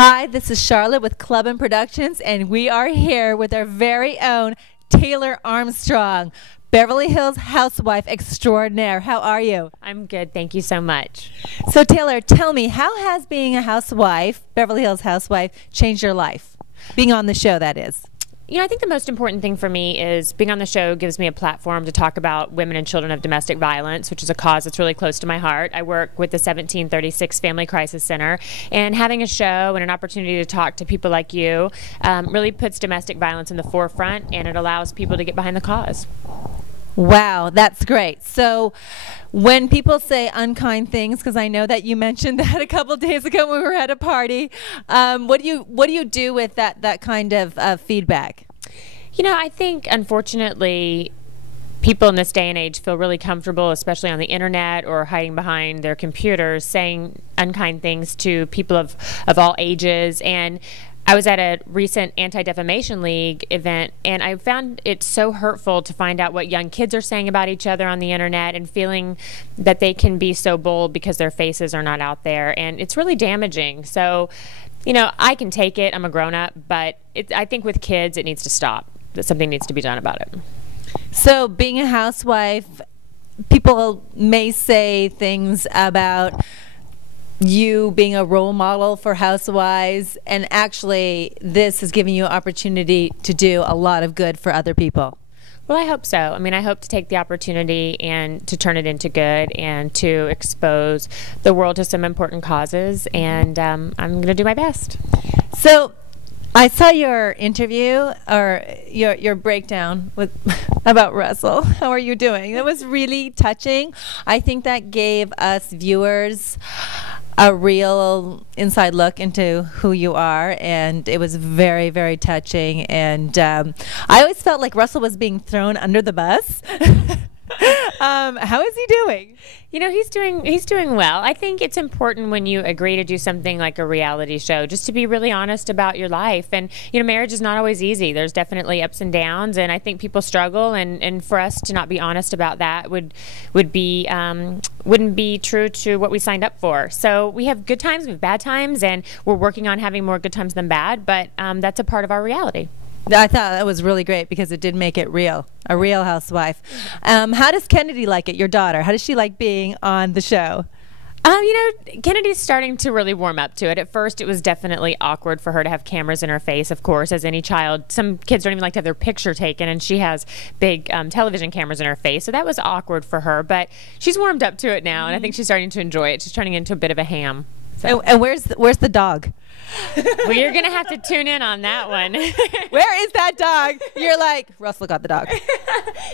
Hi, this is Sharla with Clubbin Productions, and we are here with our very own Taylor Armstrong, Beverly Hills housewife extraordinaire. How are you? I'm good, thank you so much. So Taylor, tell me, how has being a housewife, Beverly Hills housewife, changed your life? Being on the show, that is. You know, I think the most important thing for me is being on the show gives me a platform to talk about women and children of domestic violence, which is a cause that's really close to my heart. I work with the 1736 Family Crisis Center, and having a show and an opportunity to talk to people like you really puts domestic violence in the forefront, and it allows people to get behind the cause. Wow, that's great. So when people say unkind things, because I know that you mentioned that a couple days ago when we were at a party, what do you do with that kind of feedback? You know, I think unfortunately people in this day and age feel really comfortable, especially on the internet or hiding behind their computers, saying unkind things to people of all ages. And I was at a recent Anti-Defamation League event, and I found it so hurtful to find out what young kids are saying about each other on the internet and feeling that they can be so bold because their faces are not out there. And it's really damaging. So, you know, I can take it. I'm a grown-up, but I think with kids it needs to stop. That something needs to be done about it. So being a housewife, people may say things about you being a role model for housewives, and actually this is giving you an opportunity to do a lot of good for other people. Well, I hope so. I mean, I hope to take the opportunity and to turn it into good and to expose the world to some important causes, and I'm going to do my best. So I saw your interview or your breakdown with about Russell. How are you doing? It was really touching. I think that gave us viewers a real inside look into who you are, and it was very, very touching. And I always felt like Russell was being thrown under the bus. How is he doing? You know, he's doing well. I think it's important when you agree to do something like a reality show just to be really honest about your life. And, you know, marriage is not always easy. There's definitely ups and downs, and I think people struggle, and for us to not be honest about that wouldn't be true to what we signed up for. So we have good times, we have bad times, and we're working on having more good times than bad, but that's a part of our reality. I thought that was really great because it did make it real, a real housewife. How does Kennedy like it, your daughter? How does she like being on the show? You know, Kennedy's starting to really warm up to it. At first, it was definitely awkward for her to have cameras in her face, of course, as any child. Some kids don't even like to have their picture taken, and she has big television cameras in her face, so that was awkward for her. But she's warmed up to it now, and I think she's starting to enjoy it. She's turning into a bit of a ham. So. And where's the dog? Well, you're going to have to tune in on that one. Where is that dog? You're like, Russell got the dog.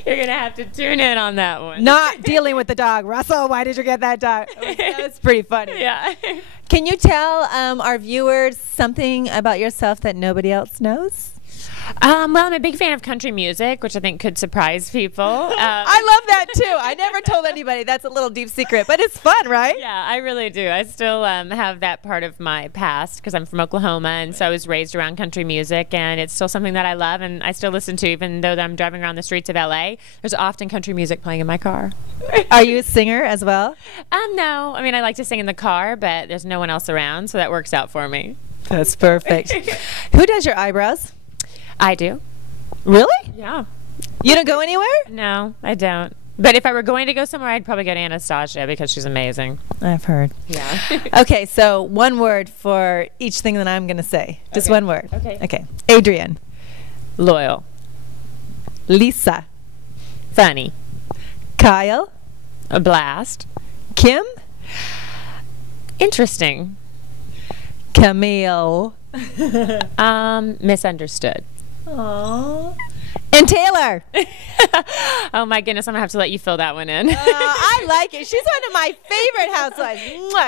You're going to have to tune in on that one. Not dealing with the dog. Russell, why did you get that dog? That's pretty funny. Yeah. Can you tell our viewers something about yourself that nobody else knows? Well, I'm a big fan of country music, which I think could surprise people. I love that too. I never told anybody. That's a little deep secret, but it's fun, right? Yeah, I really do. I still have that part of my past because I'm from Oklahoma, and so I was raised around country music, and it's still something that I love and I still listen to, even though I'm driving around the streets of LA. There's often country music playing in my car. Are you a singer as well? No. I mean, I like to sing in the car, but there's no one else around, so that works out for me. That's perfect. Who does your eyebrows? I do. Really? Yeah. You don't go anywhere? No, I don't. But if I were going to go somewhere, I'd probably go to Anastasia because she's amazing. I've heard. Yeah. Okay, so one word for each thing that I'm going to say. Just one word. Okay. Adrian. Loyal. Lisa. Funny. Kyle. A blast. Kim. Interesting. Camille. Misunderstood. Aww. And Taylor. Oh my goodness, I'm gonna have to let you fill that one in. I like it. She's one of my favorite housewives. Mwah.